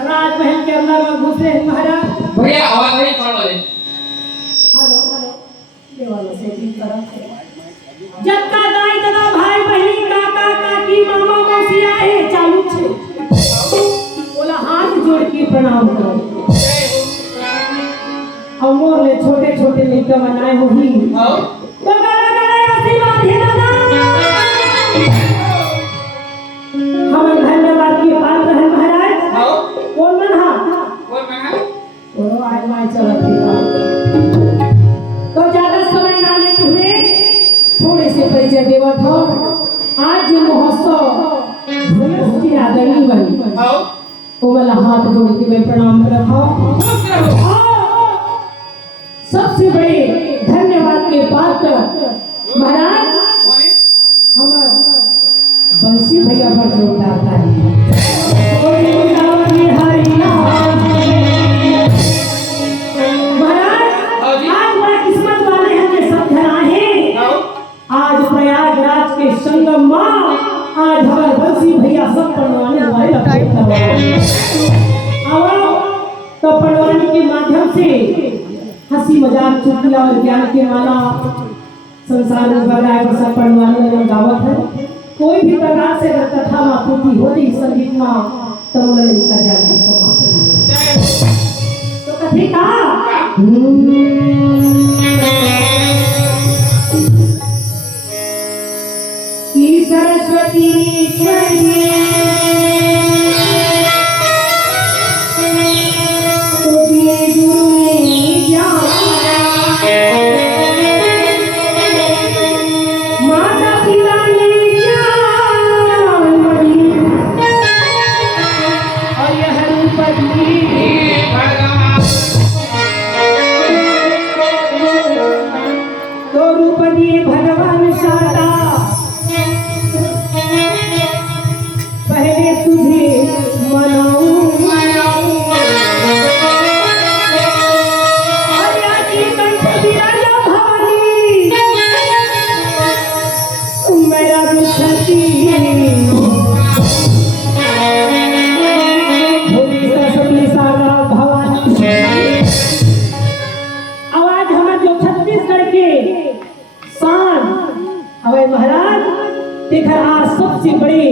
राजमहल के अंदर में घुसे महाराज। भैया आवाज नहीं कौन बोले? हेलो हेलो देवालों से तीन तरफ से जत्ता दाई दादा भाई बहनी काका काकी मामा मौसी आए चालू छे बोला हाथ जोड़ के प्रणाम करो। हमोर ले छोटे छोटे लड़का बनाए हो ही तो गला गला आशीर्वाद है दादा। हम धन्यवाद की बात है महाराज। कौन मना ओ आज माय चलत है तो ज्यादा समय ना लेते हुए थोड़े से परिचय देवत हो। आज जो महोत्सव भूलस्ती आदमी बनी वो वाला हाथ जोड़ के मैं प्रणाम करत हूं। सबसे बड़े धन्यवाद के पात्र महाराज हमार बंसी भैया पर जोरदार ताली। संगम मां आज हमारे बंसी भैया सब पढ़वाने वाले आओ तो पढ़वाने के माध्यम से हंसी मजाक चुटकुला और ज्ञान के माला संसार में बढ़ाए सब पढ़वाने वाला गावत है। कोई भी प्रकार से कथा मापूर्ति होती संगीत में तमल लिखा जाता है समाप्त तो कथी का सरस्वती माता पिता ने और यह तो रूप दिए भगवान शारदा पहले तुझे मनाऊं और याची कंठ विराजा भवानी मेरा दुखती भोली सरस्वती सारा भवानी। आवाज हमारे जो छत्तीसगढ़ के शान हमारे महाराज देखा आज सबसे बड़े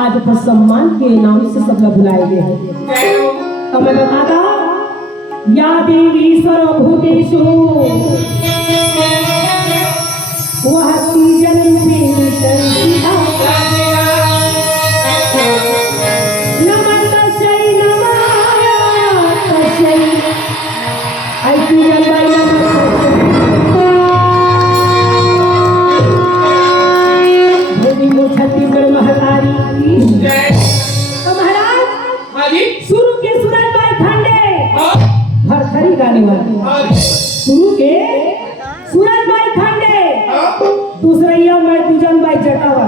आज पर सम्मान के नाम से सब लोग बुलाए गए हैं। तो मैं बताता या देवी सर्वभूतेषु वह जन से संसिता नमस्तस्यै नमस्तस्यै ऐ पूजन भाई छत्तीसगढ़ महतारी तो महाराज शुरू के सूरज भाई खंडे भरथरी गाने वाले शुरू के सूरज भाई खंडे दूसरैया मैं दुजन भाई जटावा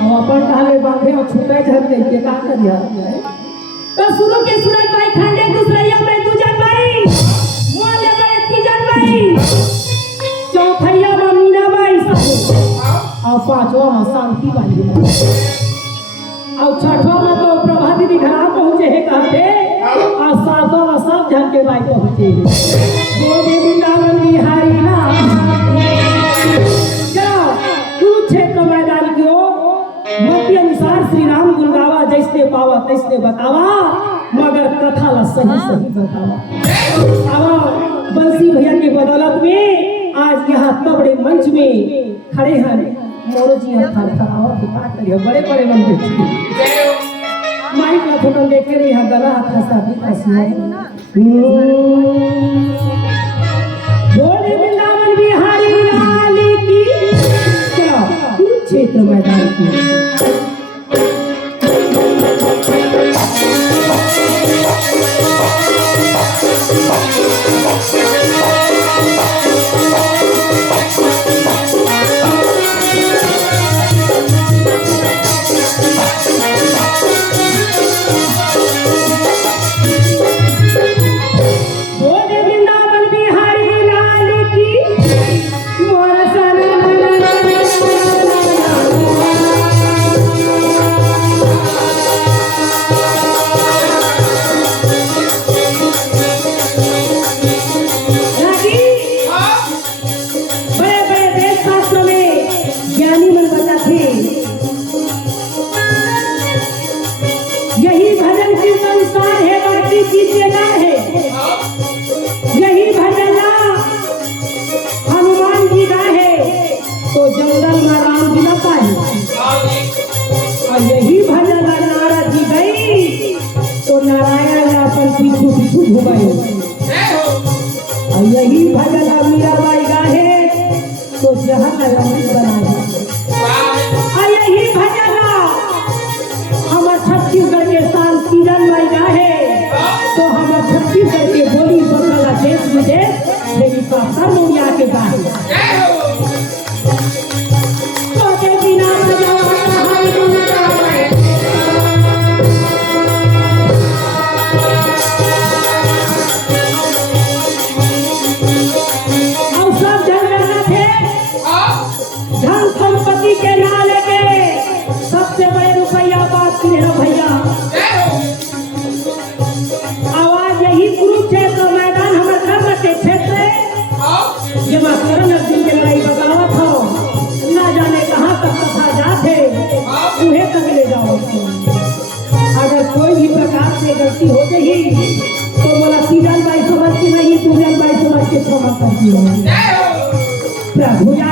अब अपन काले बांधे और छुटे झरते के का करिया तो शुरू के सूरज भाई खंडे दूसरैया मैं दुजन भाई मोले भाई दुजन भाई चौथैया में मीना भाई और पांचवा में शांति वाली और छठवा में तो प्रभा दीदी घर पहुंचे है कहते और सातवां में सब जन के भाई पहुंचे है गोविंद वृंदावन बिहारी ना चलो कुरुक्षेत्र मैदान की ओर मत अनुसार श्री राम गुणगावा जैसे पावा तैसे बतावा मगर कथा ला सही सही बतावा। अब बंसी भैया के बदौलत में आज यहाँ तबड़े मंच में खड़े हैं मोरो जी हर खरावा की बात करियो बड़े बड़े मंदिर माइक का फोटो देख के यहाँ गला हाथ सा भी हंसी बोले वृंदावन बिहारी लाल की चलो कुरुक्षेत्र मैदान की हमारा राम जी न पाए। हाँ जी। और यही भजन नारद जी गई तो नारायण ने अपन पीछू पीछू घुमाई। जय हो। और यही भजन मीराबाई गाहे तो जहन अमृत बनाए। वाह। और यही भजन हमारे छत्तीसगढ़ के शान किरण बाई गाहे तो हमारे छत्तीसगढ़ के बोली बदला देश विदेश मेरी पापा मुड़िया के गाहे। जय हो। तो के बिना बजावा हरि गुण गावे। और सब जन रहना थे हाँ। धन संपत्ति के ना लेके सबसे बड़े रुपया बात की है भैया। जय हो। आवाज यही कुरुक्षेत्र मैदान हमारे धर्म के क्षेत्र है। हाँ। ये मास्टर अर्जुन की लड़ाई बतावत हो ना जाने कहाँ तक कथा जाते उन्हें तक ले जाओ। अगर कोई भी प्रकार से गलती हो गई तो बोला तीजन बाई समझ की नहीं पूजन बाई समझ के क्षमा करती हो। जय हो। प्रभु या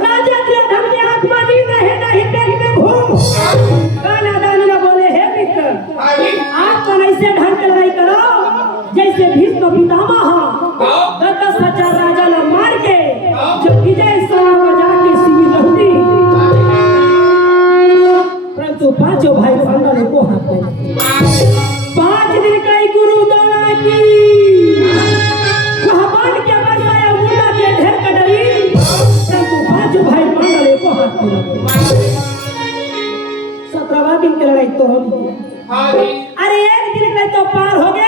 राजा त्रिधन की आंख मानी नहीं नहीं कहीं में घूम गाना गाना बोले हे मित्र हाँ जी। आप तो ऐसे ढंग के लड़ाई करो जैसे भीष्म पितामह हाँ। 10,000 राजा ला मार के जो विजय सारा बजा के सीवी रहती परंतु पांचों भाई पांडव को हाथ में 5 दिन का ही गुरु दौड़ा की वह बाण के बरसाया मुंडा के ढेर कटरी परंतु पांचों भाई पांडव को हाथ में लगे। 17वां दिन की लड़ाई तो होगी। हाँ जी। अरे एक दिन में तो पार हो गए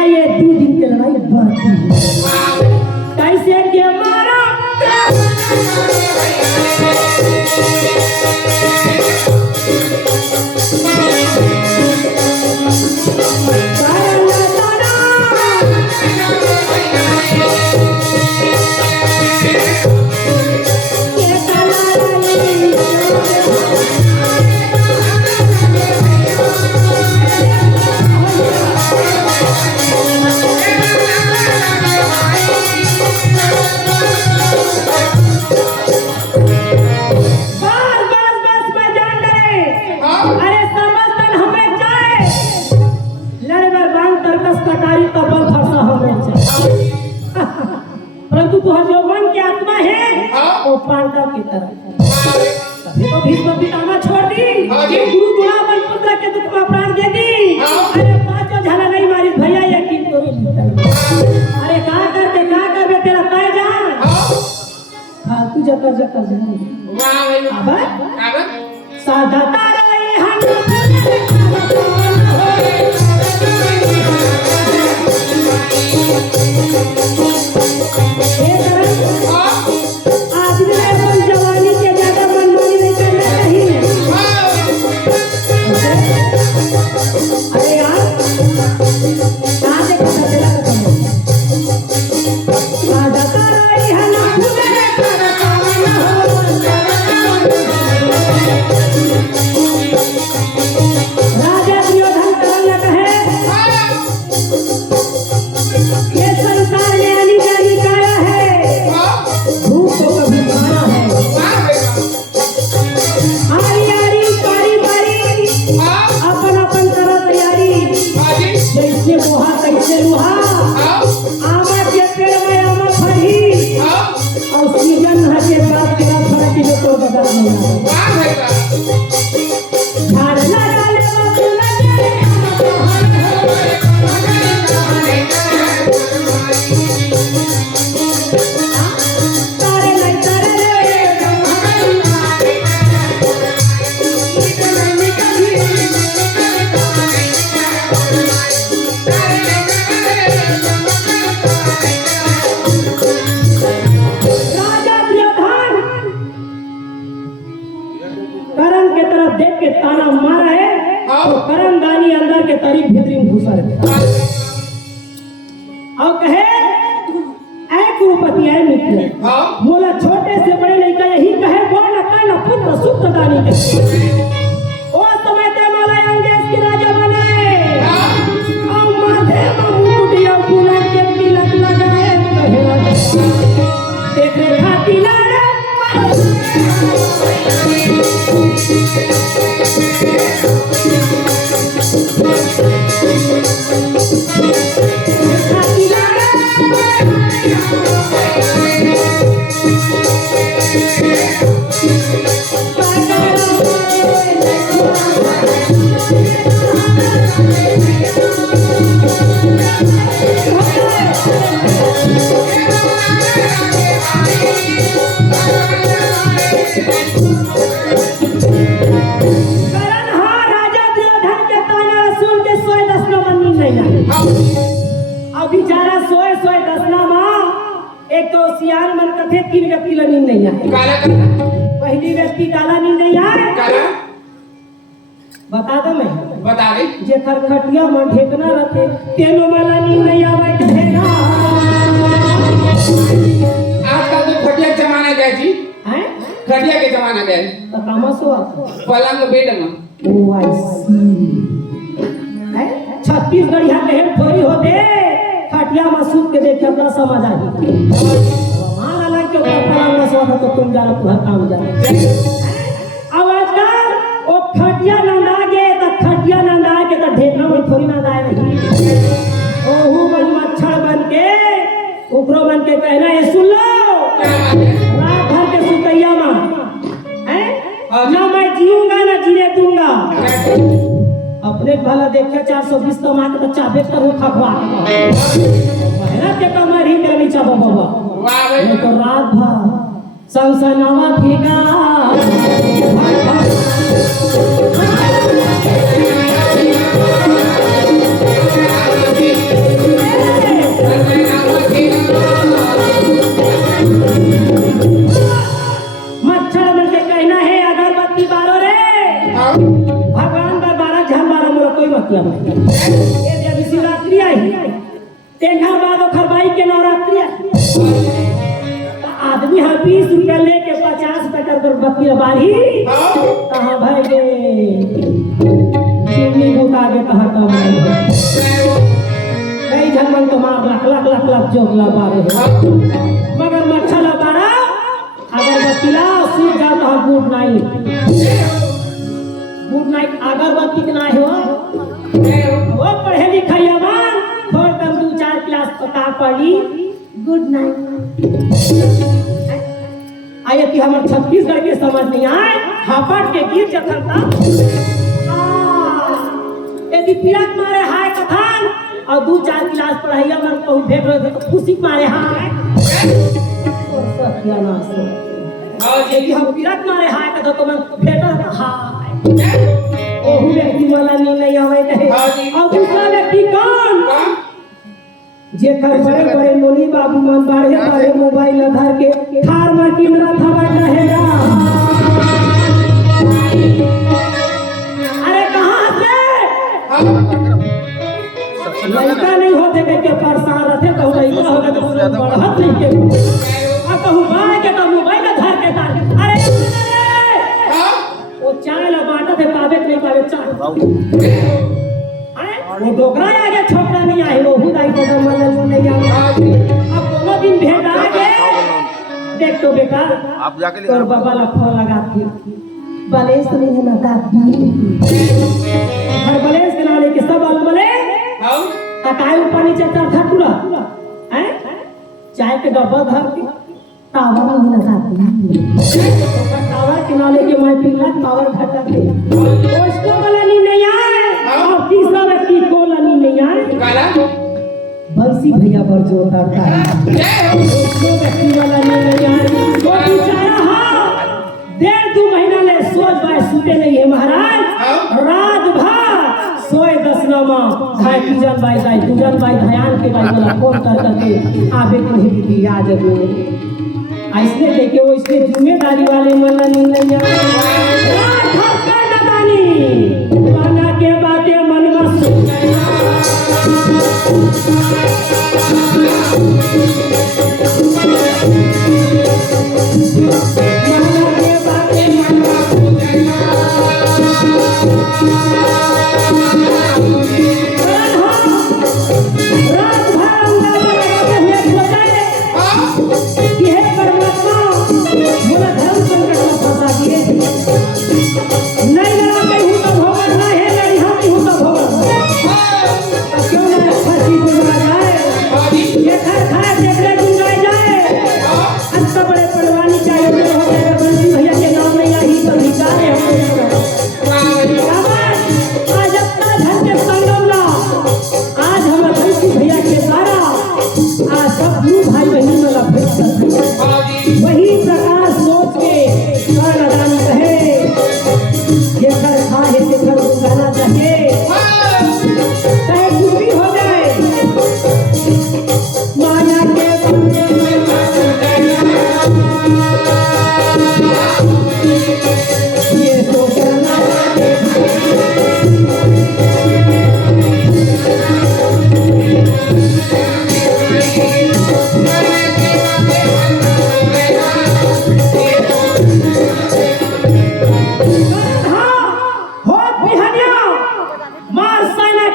आइए 2 दिन की लड़ाई बाकी है। कैसे के मारा परंतु तुहर जो मन की आत्मा है वो पांडव की तरह तभी तो भीष्म पितामह छोड़ दी गुरु गुणावन पुत्र के दुख में प्राण दे दी। अरे पांचों झाला नहीं मारी भैया ये की तो अरे का करके तेरा तय जा फालतू जता जता जा अब साधा ताराई आज भी अपन जवानी के ज्यादा मनमानी नहीं करना चाहिए। अरे यार कहाँ से पता चला साधा ताराई है ना राजा दुर्योधन करने कहे ये संसार में आनी जानी काया है भूख तो कभी मारा है आरी आरी पारी पारी अपन अपन तरह तैयारी जैसे मोहा कैसे लोहा आमा के पेड़ में आमा फरी और सीजन हटे बात के फर्क की तो बता नहीं झाड़ लगा ले तारे नहीं राजा दुर्योधन करण के तरफ देख के ताना मारा है तो करण दानी अंदर के तरी भीतरी में घुसा है और कहे ऐ कुरुपति ऐ मित्र मोला छोटे से बड़े लड़का यही कहे बोल न पुत्र सुप्त दानी के अब बेचारा सोए सोए दसना माँ एक तो सियान मन कथे तीन व्यक्ति ला नींद नहीं आए काला काला पहली व्यक्ति काला नींद नहीं आए काला बता दो मैं बता दे जे खरखटिया मन ढेकना रहते तेनो वाला नींद नहीं आवे कहेगा आजकल तो खटिया के जमाना गया जी हैं खटिया के जमाना गया तो कामसो पलंग बेड में ओ आई सी छत्तीसगढ़ यहाँ कहे थोड़ी होते खटिया में सूत के देखे अपना समझ आ गई मान अलग के ऊपर पलंग में सोता तो तुम जानो तुम्हारा काम जाने आवाज कर ओ खटिया नंदा गे तो खटिया नंदा के तो ढेकना में थोड़ी नंदा नहीं ओहू मन मच्छर बन के ऊपरो बन के कहना है सुन लो रात भर के सुतैया में हैं ना मैं जीऊंगा ना जीने दूंगा अपने भला देखे 420 कमा के तो चाबे कर खखवा मेहनत के कमर ही करनी चाबो बाबा वाह भाई ये तो रात भर संसनावा फीका मच्छर में से कहना है अगरबत्ती बारो रे भगवान का 12 झन 12 मोर कोई मतलब नहीं ये जब शिवरात्रि आई तेंगा बाद खरबाई के नवरात्रि आई आदमी हाँ 20 रुपया लेके 50 रुपया कर अगरबत्ती बारी कहाँ भाई रे चिमनी बुता के कहाँ कम कई झन मन तो मार लाख जोगला बारे मगर मच्छर ला बारा अगरबत्ती ला सूझ जाता है गुड नाइट अगरबत्ती के ना हो वो पढ़े लिखे अमान थोड़ कम 2-4 क्लास पता पढ़ी गुड नाइट आये कि हमारे छत्तीसगढ़ के समझ नहीं आए हापट के गिर जथरता यदि पिरक मारे हाय कथान और 2-4 क्लास पढ़ाइया मन को भेट रहे तो खुशी मारे हाय सत्यानाश यदि हम पिरक मारे हाय कथा तो मन भेटा हाय ओहू व्यक्ति वाला नहीं आवे कहे और दूसरा व्यक्ति कौन जे कर बड़े बड़े मोली बाबू मन बाढ़े मोबाइल धर के थार में किमरा थवा कहेगा अरे कहां से लड़का नहीं होते के परेशान रहते तो लड़का होगा तो बढ़त नहीं के आ कहूं बाय के तो मोबाइल धर के तार अरे वो चाय ला बाटा थे पावे नहीं पावे चाय वो डोकरा आगे छोटा नहीं आए वो हुदाई को मन नहीं आए अब दोनों दिन भेंट आ गए देख तो बेकार आप जाके और बाबा ला फोन लगाती बलेस नहीं है ना दादी हर बलेस के नाले के सब आलू बले तकाय ऊपर नीचे चढ़ा पूरा हैं चाय के डब्बा धर के टावर नहीं ना दादी टावर के नाले के मैं पिला टावर घटा के उसको वाला नहीं आए और तीसरा व्यक्ति को नहीं आए काला बंसी भैया पर जोर करता है उसको व्यक्ति वाला नहीं आए वो बेचारा हाँ 1.5-2 महीना ले सोच बाय सुते नहीं है महाराज रात भर सोए 10 नमा भाई पूजन भाई ध्यान के भाई वाला फोन कर करके आवे को ही आ जब ऐसे लेके वो इसके जिम्मेदारी वाले मन नहीं आए रात भर का नदानी गाना के बातें मन में नहीं लड़ा हूँ तो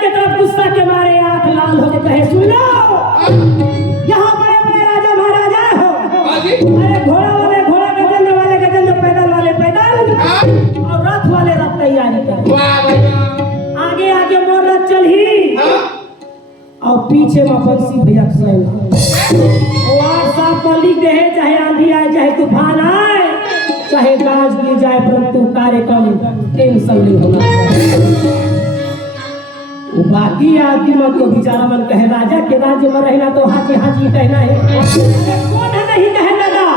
के तरफ गुस्सा के मारे आंख लाल होके कहे सुन लो, यहाँ बड़े बड़े राजा महाराजा हो, हाँ जी। अरे घोड़ा वाले घोड़ा, गजेंद्र वाले गजेंद्र, पैदल वाले पैदल, हाँ। और रथ वाले रथ तैयारी कर। वाह भाई वाह। आगे आगे मोर रथ चल ही, हाँ। और पीछे में बंसी भैया स्वयं। व्हाट्सएप पर लिख दे, चाहे आंधी आए, चाहे तूफान आए, चाहे गाज गिर जाए, परंतु कार्यक्रम टेंशन नहीं होना चाहिए। वो बाकी आदमी मत को बेचारा मन कहे राजा के राज्य में रहना तो हाजी हाजी कहना है, कौन है नहीं कहे लगा।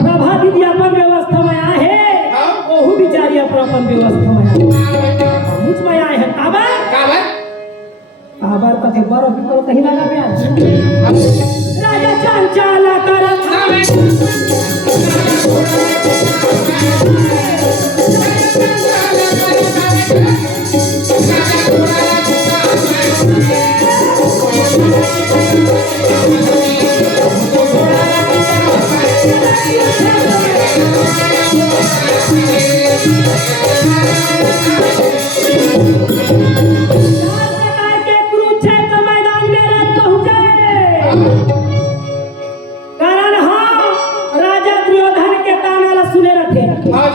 प्रभा दीदी अपन व्यवस्था में आए है, ओहू बिचारी अपन व्यवस्था में आए, मुझ में आए हैं काबर काबर कथे बरो बिकरो कहीं लगा प्यार। राजा चंचला करत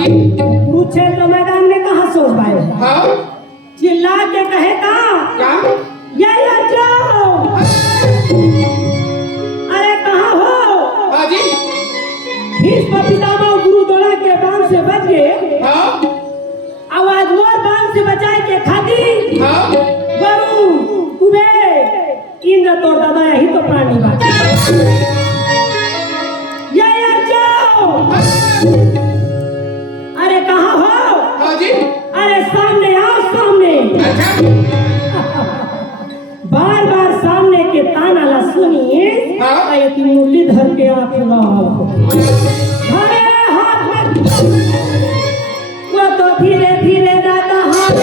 कुरुक्षेत्र मैदान में कहा सो पाए, चिल्ला के कहे ये जाओ, अरे कहाँ हो। भीष्म पितामह गुरु द्रोण के बाण से बच गए, आवाज मोर बाण से बचाए के खातिर वरुण कुबेर इंद्र तोड़ दादा यही तो प्राणी बात जाओ। अरे कहाँ हो। अरे सामने आओ सामने। बार बार सामने के ताना ला सुनिए, कि मुरली धर के आंख अरे हाथ में वो तो धीरे धीरे जाता हाथ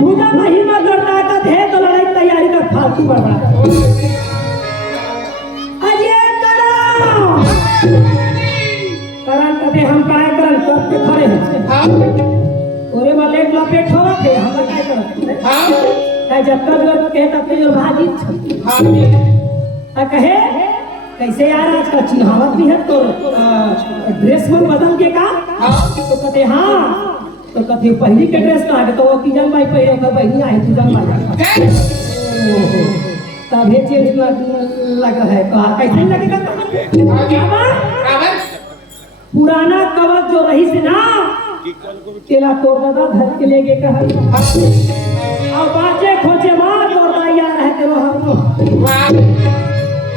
भुजा महिमा करता का थे तो लड़ाई तैयारी का फालतू बढ़ रहा है अजय करण कहते हम काय करन करते खड़े हैं ओरे में एक लपेट होवा थे हम काय करन हां जब तक के तब जो भाजी हां कहे कैसे यार आज का चिन्हावत भी है तो ड्रेस में बदल के का तो कहते हां तो कहते पहली के ड्रेस का तो वो तीजन भाई पहले तो बहनी आई तीजन भाई तब ये चेंज लगा है तो कैसे लगेगा पुराना कवच जो रही से ना केला तोड़ दादा घर के ले गए कहा अब बाजे खोजे मार और राया रह के हम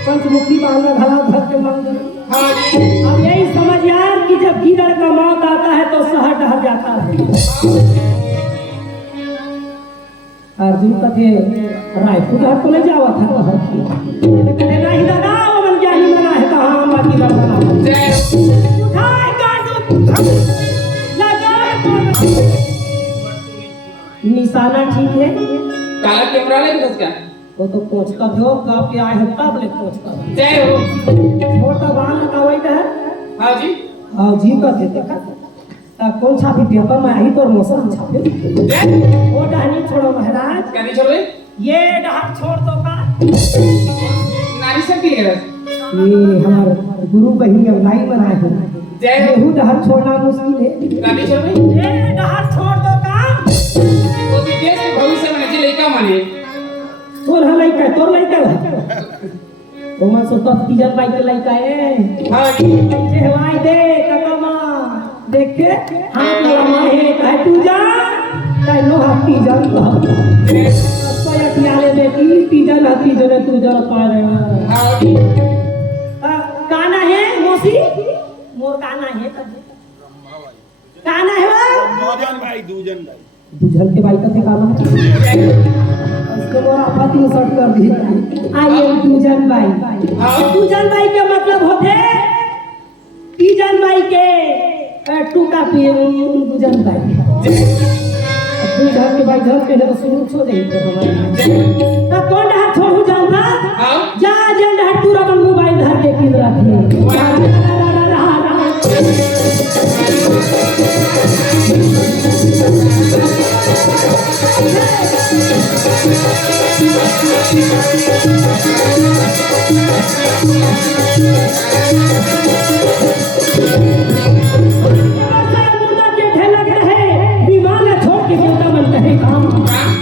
पंचमुखी बांधा घड़ा धर के मंदिर अब यही समझ यार कि जब गिदड़ का मौत आता है तो शहर ढह जाता है अर्जुन कथे रायपुर घर को ले जावा था कहते नहीं दादा वो मन ज्ञानी मना है कहाँ बाकी लड़ना उठाए काटो लगा निशाना ठीक है काला कैमरा ले उसका वो तो पहुंचता जो गांव के आए हैं तब ले पहुंचता जय हो छोटा वाहन लगावई है हां जी का देते का कौन छापी पेपर में आई तो मौसम छापे वो डहनी छोड़ो महाराज कनी छोड़े ये डहर छोड़ दो का नारी से की है ये हमारे गुरु बहनी अब लाई बनाए हैं जय हो ये डहर छोड़ना मुश्किल है कनी छोड़े ये डहर छोड़ दो का वो विदेश के भविष्य में जी लइका माने तोर लइका ओ मैं सोता तीजन बाई के लइका है हां जी जे हवाई दे ककमा देख के हाथ लगा है कह तू जा कह नो हाथी जन सोया कियाले बेटी तीजन हाथी जने तू जन पारे हां जी काना है मौसी मोर काना है काना है दूजन के भाई का काना उसको मोरा फाती में शॉर्ट कर दी आई एम दूजन भाई दूजन भाई का मतलब होते तीजन भाई के टूटा पिए दूजन भाई दूजन के भाई घर पे है सुन छो दे हमारे कौन हाथ छोड़ू जानता जा जन हाथ पूरा अपन मोबाइल धर के किन रखी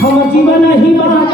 हमर जीवन ही बात